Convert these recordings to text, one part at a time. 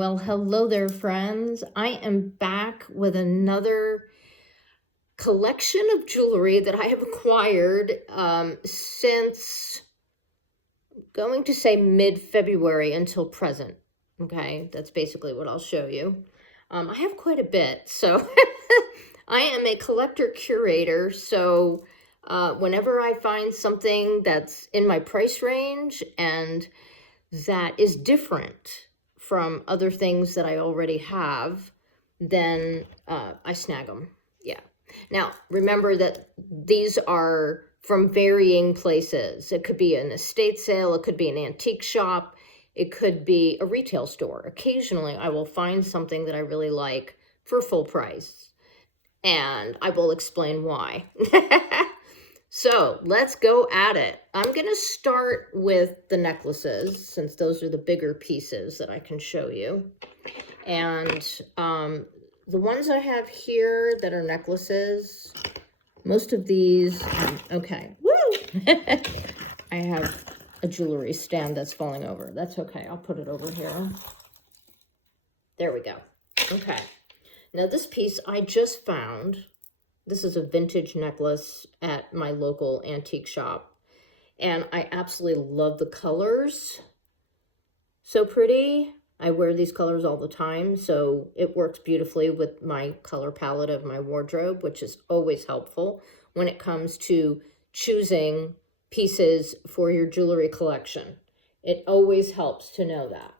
Well, hello there, friends. I am back with another collection of jewelry that I have acquired since going to say mid-February until present. Okay, that's basically what I'll show you. I have quite a bit, so I am a collector curator. So whenever I find something that's in my price range and that is different from other things that I already have, then I snag them. Yeah. Now, remember that these are from varying places. It could be an estate sale, it could be an antique shop, it could be a retail store. Occasionally, I will find something that I really like for full price, and I will explain why. So let's go at it. I'm going to start with the necklaces, since those are the bigger pieces that I can show you. And the ones I have here that are necklaces, most of these, okay, woo! I have a jewelry stand that's falling over. That's okay. I'll put it over here. There we go. Okay. Now this piece I just found. This is a vintage necklace at my local antique shop, and I absolutely love the colors. So pretty. I wear these colors all the time, so it works beautifully with my color palette of my wardrobe, which is always helpful when it comes to choosing pieces for your jewelry collection. It always helps to know that.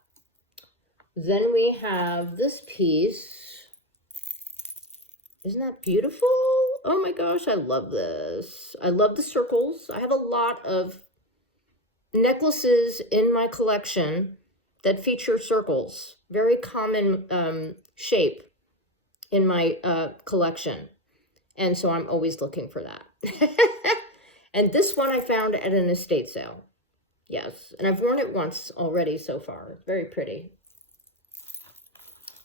Then we have this piece. Isn't that beautiful? Oh my gosh, I love this. I love the circles. I have a lot of necklaces in my collection that feature circles. Very common shape in my collection. And so I'm always looking for that. And this one I found at an estate sale. Yes, and I've worn it once already so far. Very pretty.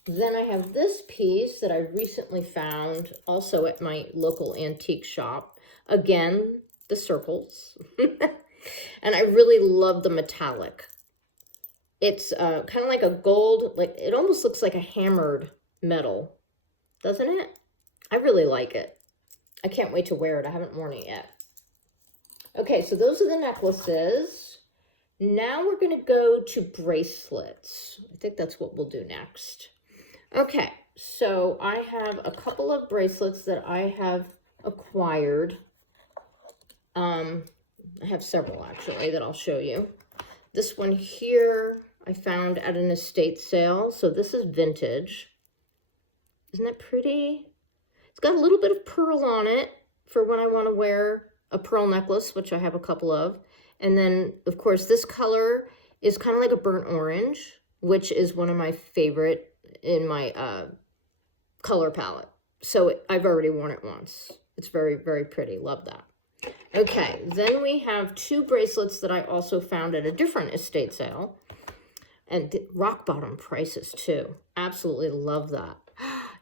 Then I have this piece that I recently found also at my local antique shop. Again, the circles. And I really love the metallic. It's kind of like a gold, like it almost looks like a hammered metal, doesn't it? I really like it. I can't wait to wear it. I haven't worn it yet. Okay, so those are the necklaces. Now we're going to go to bracelets. I think that's what we'll do next. Okay, so I have a couple of bracelets that I have acquired. I have several actually that I'll show you. This one here I found at an estate sale. So this is vintage. Isn't that pretty? It's got a little bit of pearl on it for when I want to wear a pearl necklace, which I have a couple of. And then, of course, this color is kind of like a burnt orange, which is one of my favorite in my color palette. So I've already worn it once. It's very, very pretty. Love that. Okay, then we have two bracelets that I also found at a different estate sale. And rock bottom prices too. Absolutely love that.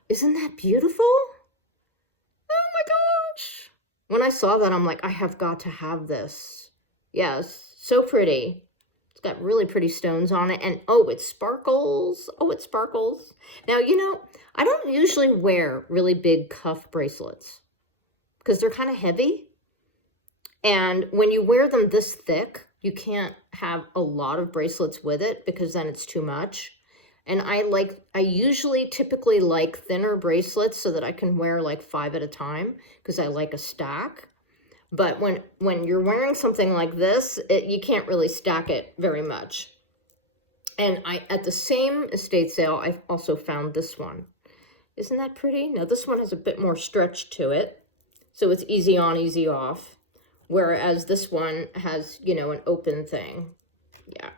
Isn't that beautiful? Oh my gosh. When I saw that, I'm like, I have got to have this. Yes, so pretty. It's got really pretty stones on it. And oh, it sparkles. Oh, it sparkles. Now, you know, I don't usually wear really big cuff bracelets because they're kind of heavy. And when you wear them this thick, you can't have a lot of bracelets with it because then it's too much. And I usually typically like thinner bracelets so that I can wear like 5 at a time because I like a stack. But when you're wearing something like this, you can't really stack it very much. And at the same estate sale, I also found this one. Isn't that pretty? Now this one has a bit more stretch to it. So it's easy on, easy off. Whereas this one has, you know, an open thing. Yeah.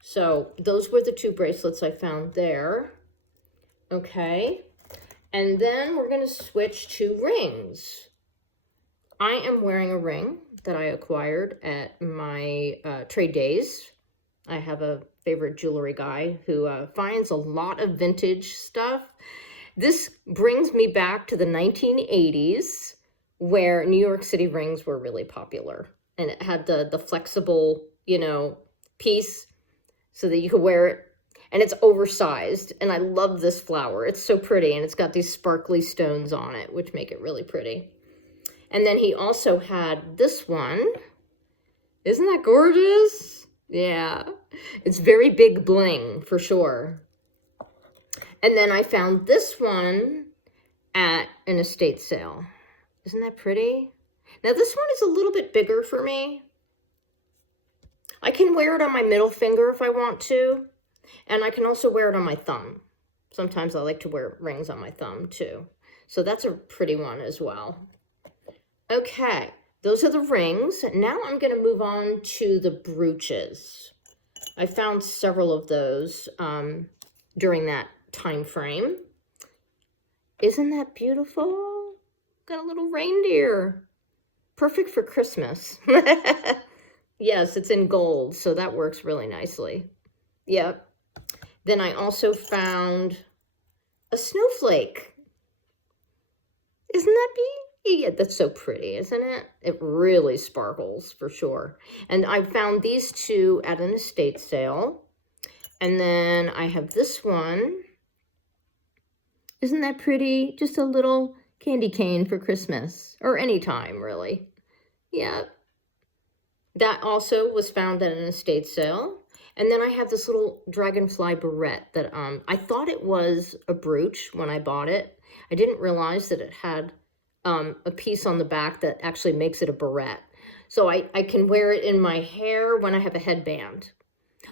So those were the two bracelets I found there. Okay. And then we're going to switch to rings. I am wearing a ring that I acquired at my trade days. I have a favorite jewelry guy who finds a lot of vintage stuff. This brings me back to the 1980s. Where New York City rings were really popular. And it had the flexible, you know, piece so that you could wear it. and it's oversized, and I love this flower. It's so pretty, and it's got these sparkly stones on it, which make it really pretty. And then he also had this one. Isn't that gorgeous? Yeah, it's very big bling for sure. And then I found this one at an estate sale. Isn't that pretty? Now this one is a little bit bigger for me. I can wear it on my middle finger if I want to, and I can also wear it on my thumb. Sometimes I like to wear rings on my thumb too. So that's a pretty one as well. Okay, those are the rings. Now I'm going to move on to the brooches. I found several of those during that time frame. Isn't that beautiful? Got a little reindeer. Perfect for Christmas. Yes, it's in gold, so that works really nicely. Yep. Then I also found a snowflake. Isn't that yeah, that's so pretty, isn't it? It really sparkles for sure. And I found these two at an estate sale. And then I have this one. Isn't that pretty? Just a little candy cane for Christmas, or any time really. Yeah. That also was found at an estate sale. And then I have this little dragonfly barrette that I thought it was a brooch when I bought it. I didn't realize that it had a piece on the back that actually makes it a barrette. So I can wear it in my hair when I have a headband.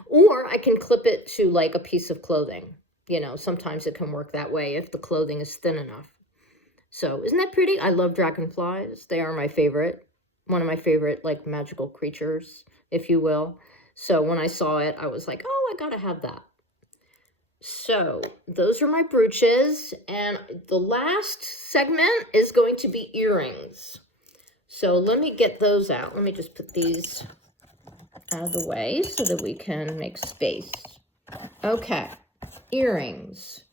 Or I can clip it to like a piece of clothing. You know, sometimes it can work that way if the clothing is thin enough. So isn't that pretty? I love dragonflies. They are my favorite. One of my favorite like magical creatures, if you will. So when I saw it, I was like, oh, I gotta have that. So those are my brooches. And the last segment is going to be earrings. So let me get those out. Let me just put these out of the way so that we can make space. Okay, earrings.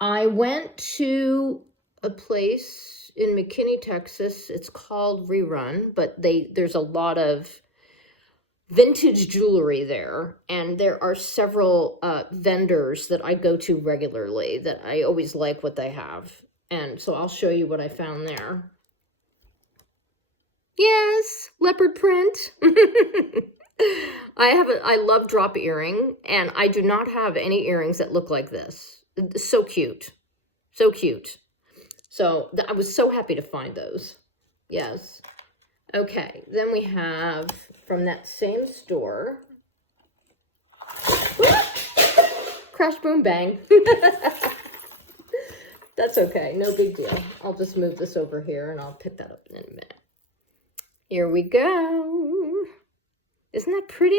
I went to a place in McKinney, Texas. It's called Rerun, but there's a lot of vintage jewelry there, and there are several vendors that I go to regularly that I always like what they have. And so I'll show you what I found there. Yes, leopard print. I love drop earring, and I do not have any earrings that look like this. So cute. So cute. So I was so happy to find those. Yes. Okay, then we have from that same store. Crash, boom, bang. That's okay, no big deal. I'll just move this over here and I'll pick that up in a minute. Here we go. Isn't that pretty?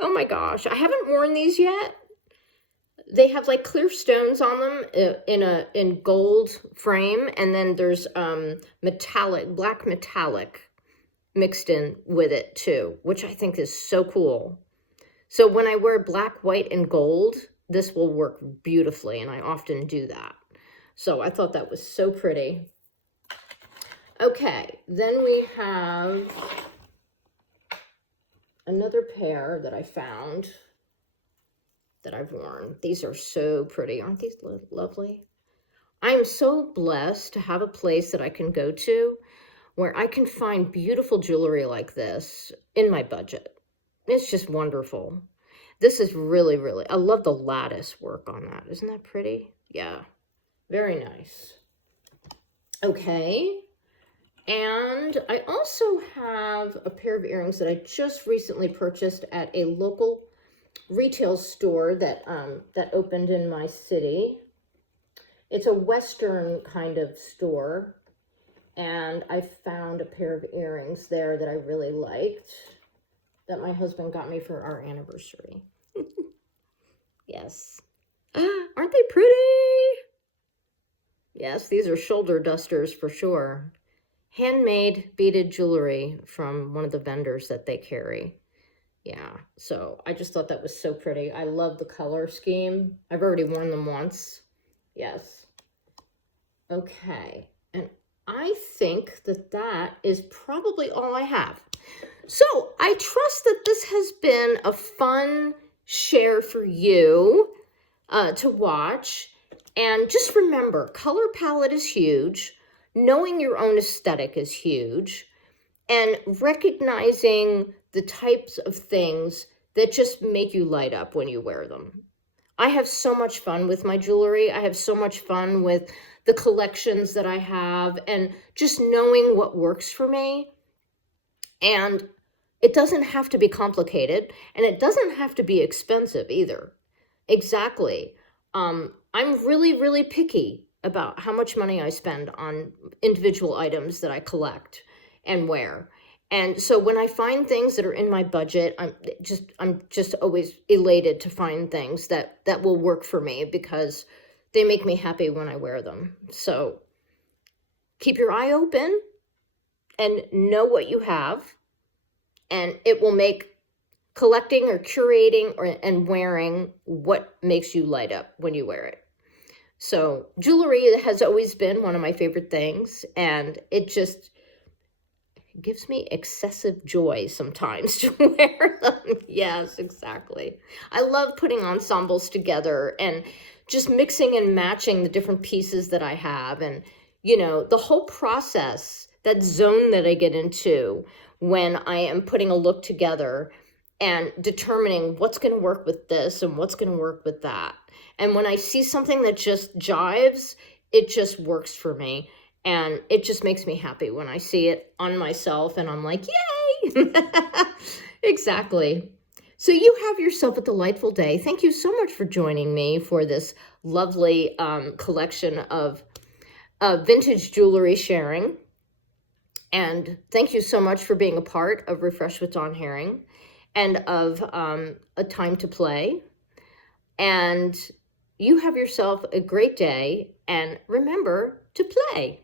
Oh my gosh, I haven't worn these yet. They have like clear stones on them in gold frame, and then there's black metallic mixed in with it too, which I think is so cool. So when I wear black, white, and gold, this will work beautifully, and I often do that. So I thought that was so pretty. Okay, then we have another pair that I found that I've worn. These are so pretty. Aren't these lovely? I'm so blessed to have a place that I can go to where I can find beautiful jewelry like this in my budget. It's just wonderful. This is really, really, I love the lattice work on that. Isn't that pretty? Yeah, very nice. Okay, and I also have a pair of earrings that I just recently purchased at a local retail store that that opened in my city. It's a Western kind of store, and I found a pair of earrings there that I really liked that my husband got me for our anniversary. Yes. Aren't they pretty? Yes, these are shoulder dusters for sure. Handmade beaded jewelry from one of the vendors that they carry. Yeah, so I just thought that was so pretty. I love the color scheme. I've already worn them once. Yes. Okay, and I think that that is probably all I have. So I trust that this has been a fun share for you to watch. And just remember, color palette is huge. Knowing your own aesthetic is huge. And recognizing the types of things that just make you light up when you wear them. I have so much fun with my jewelry. I have so much fun with the collections that I have and just knowing what works for me. And it doesn't have to be complicated, and it doesn't have to be expensive either. Exactly. I'm really, really picky about how much money I spend on individual items that I collect and wear. And so when I find things that are in my budget, I'm just always elated to find things that will work for me because they make me happy when I wear them. So keep your eye open and know what you have, and it will make collecting or curating and wearing what makes you light up when you wear it. So jewelry has always been one of my favorite things, and it just gives me excessive joy sometimes to wear them. Yes, exactly. I love putting ensembles together and just mixing and matching the different pieces that I have. And, the whole process, that zone that I get into when I am putting a look together and determining what's going to work with this and what's going to work with that. And when I see something that just jives, it just works for me. And it just makes me happy when I see it on myself and I'm like, yay! Exactly. So you have yourself a delightful day. Thank you so much for joining me for this lovely collection of vintage jewelry sharing. And thank you so much for being a part of Refresh with Dawn Herring and of A Time to Play. And you have yourself a great day, and remember to play.